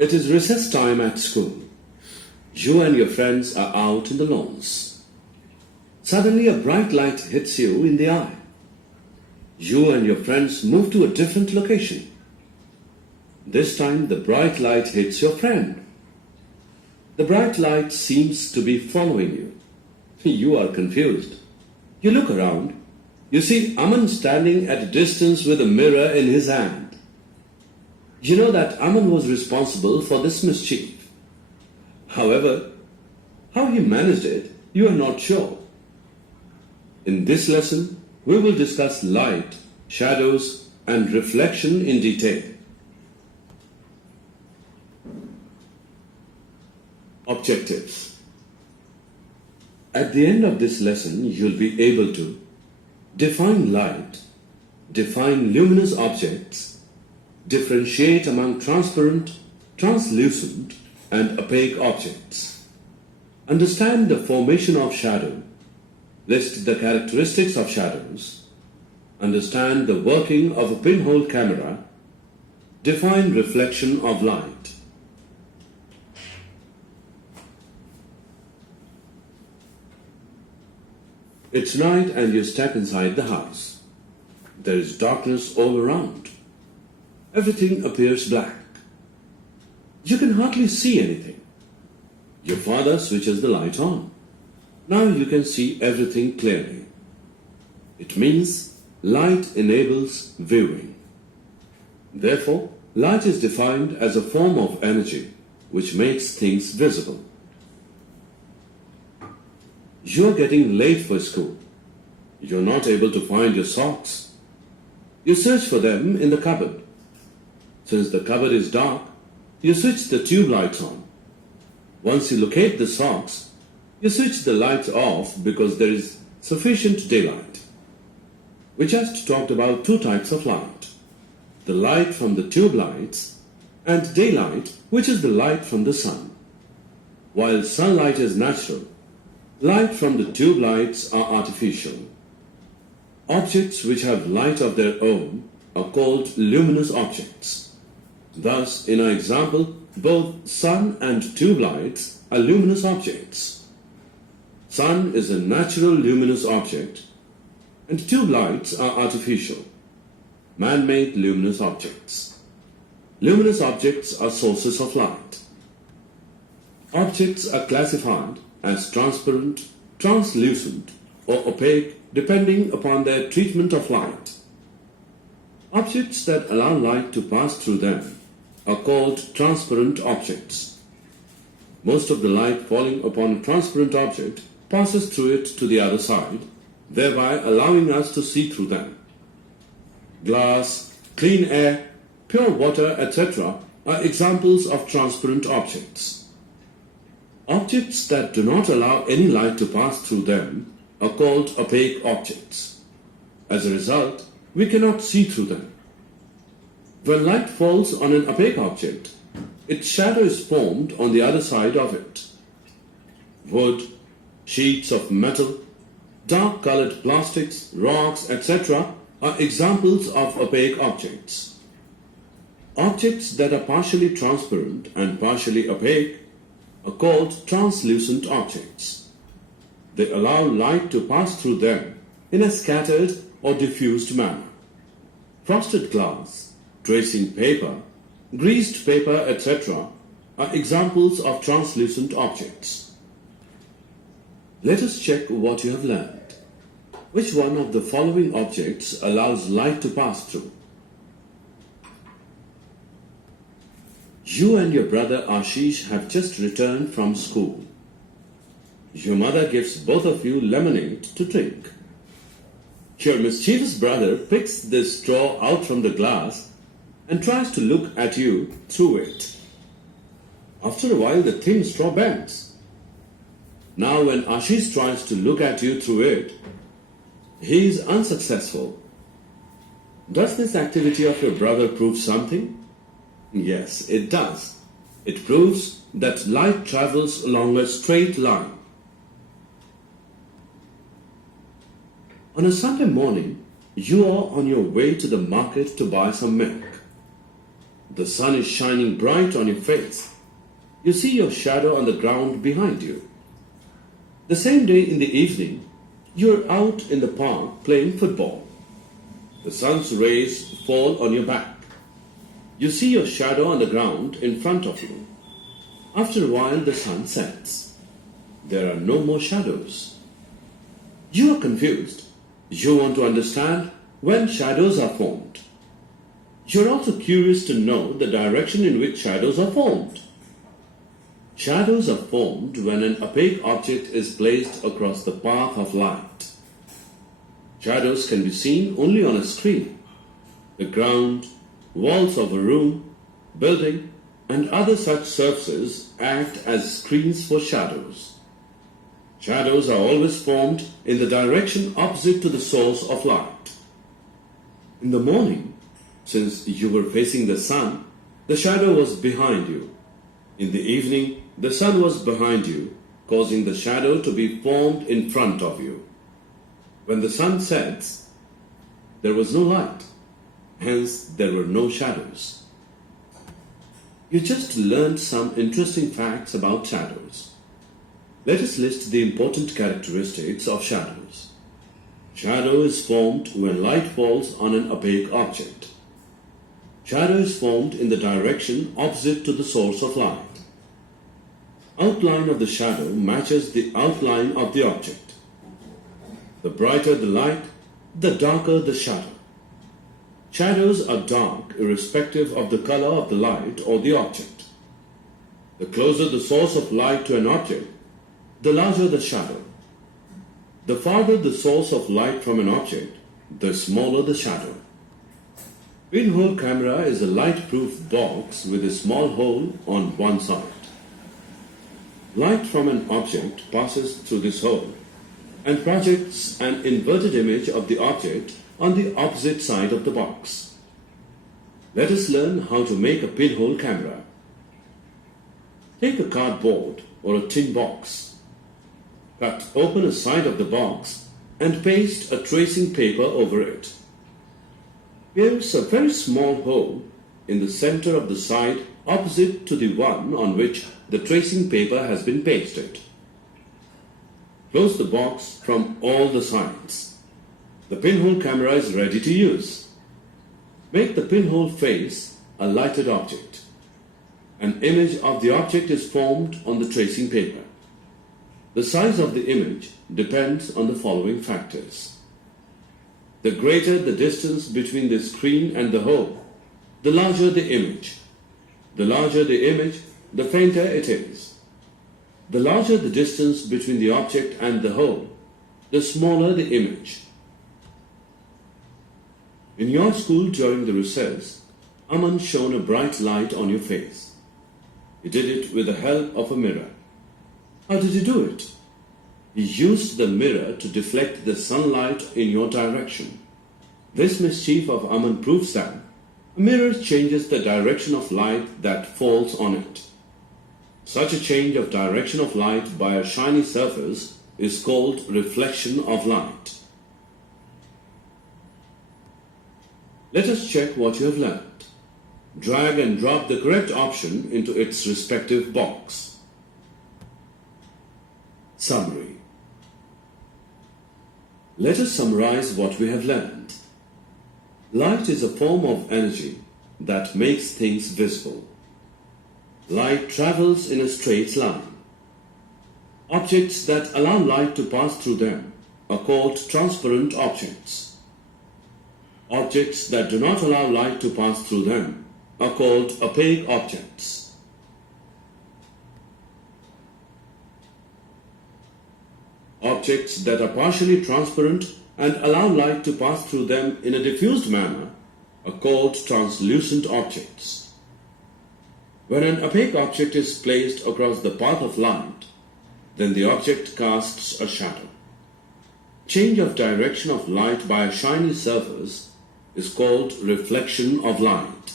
It is recess time at school. You and your friends are out in the lawns. Suddenly a bright light hits you in the eye. You and your friends move to a different location. This time the bright light hits your friend. The bright light seems to be following you. You are confused. You look around. You see Aman standing at a distance with a mirror in his hand. You know that Aman was responsible for this mischief. However, how he managed it, you are not sure. In this lesson, we will discuss light, shadows, and reflection in detail. Objectives. At the end of this lesson, you'll be able to define light, define luminous objects, differentiate among transparent, translucent, and opaque objects, understand the formation of shadow, list the characteristics of shadows, understand the working of a pinhole camera, define reflection of light. It's night and you step inside the house. There is darkness all around. Everything appears black. You can hardly see anything. Your father switches the light on. Now you can see everything clearly. It means light enables viewing. Therefore, light is defined as a form of energy which makes things visible. You are getting late for school. You are not able to find your socks. You search for them in the cupboard. Since the cupboard is dark, you switch the tube lights on. Once you locate the socks, you switch the lights off because there is sufficient daylight. We just talked about two types of light. The light from the tube lights and daylight, which is the light from the sun. While sunlight is natural, light from the tube lights are artificial. Objects which have light of their own are called luminous objects. Thus, in our example, both sun and tube lights are luminous objects. Sun is a natural luminous object, and tube lights are artificial, man-made luminous objects. Luminous objects are sources of light. Objects are classified as transparent, translucent, or opaque depending upon their treatment of light. Objects that allow light to pass through them are called transparent objects. Most of the light falling upon a transparent object passes through it to the other side, thereby allowing us to see through them. Glass, clean air, pure water, etc. are examples of transparent objects. Objects that do not allow any light to pass through them are called opaque objects. As a result, we cannot see through them. When light falls on an opaque object, its shadow is formed on the other side of it. Wood, sheets of metal, dark-colored plastics, rocks, etc. are examples of opaque objects. Objects that are partially transparent and partially opaque are called translucent objects. They allow light to pass through them in a scattered or diffused manner. Frosted glass, tracing paper, greased paper, etc. are examples of translucent objects. Let us check what you have learned. Which one of the following objects allows light to pass through? You and your brother Ashish have just returned from school. Your mother gives both of you lemonade to drink. Your mischievous brother picks the straw out from the glass and tries to look at you through it. After a while, the thin straw bends. Now when Ashish tries to look at you through it, he is unsuccessful. Does this activity of your brother prove something? Yes, it does. It proves that light travels along a straight line. On a Sunday morning, you are on your way to the market to buy some milk. The sun is shining bright on your face. You see your shadow on the ground behind you. The same day in the evening, you're out in the park playing football. The sun's rays fall on your back. You see your shadow on the ground in front of you. After a while, the sun sets. There are no more shadows. You are confused. You want to understand when shadows are formed. You're also curious to know the direction in which shadows are formed. Shadows are formed when an opaque object is placed across the path of light. Shadows can be seen only on a screen. The ground, walls of a room, building, and other such surfaces act as screens for shadows. Shadows are always formed in the direction opposite to the source of light. In the morning, since you were facing the sun, the shadow was behind you. In the evening, the sun was behind you, causing the shadow to be formed in front of you. When the sun sets, there was no light, hence there were no shadows. You just learned some interesting facts about shadows. Let us list the important characteristics of shadows. Shadow is formed when light falls on an opaque object. Shadow is formed in the direction opposite to the source of light. Outline of the shadow matches the outline of the object. The brighter the light, the darker the shadow. Shadows are dark irrespective of the color of the light or the object. The closer the source of light to an object, the larger the shadow. The farther the source of light from an object, the smaller the shadow. Pinhole Camera is a light-proof box with a small hole on one side. Light from an object passes through this hole and projects an inverted image of the object on the opposite side of the box. Let us learn how to make a pinhole camera. Take a cardboard or a tin box. Cut open a side of the box and paste a tracing paper over it. Pierce a very small hole in the center of the side opposite to the one on which the tracing paper has been pasted. Close the box from all the sides. The pinhole camera is ready to use. Make the pinhole face a lighted object. An image of the object is formed on the tracing paper. The size of the image depends on the following factors. The greater the distance between the screen and the hole, the larger the image. The larger the image, the fainter it is. The larger the distance between the object and the hole, the smaller the image. In your school during the recess, Aman shone a bright light on your face. He did it with the help of a mirror. How did he do it? He used the mirror to deflect the sunlight in your direction. This mischief of Aman proves that a mirror changes the direction of light that falls on it. Such a change of direction of light by a shiny surface is called reflection of light. Let us check what you have learned. Drag and drop the correct option into its respective box. Summary. Let us summarize what we have learned. Light is a form of energy that makes things visible. Light travels in a straight line. Objects that allow light to pass through them are called transparent objects. Objects that do not allow light to pass through them are called opaque objects. Objects that are partially transparent and allow light to pass through them in a diffused manner are called translucent objects. When an opaque object is placed across the path of light, then the object casts a shadow. Change of direction of light by a shiny surface is called reflection of light.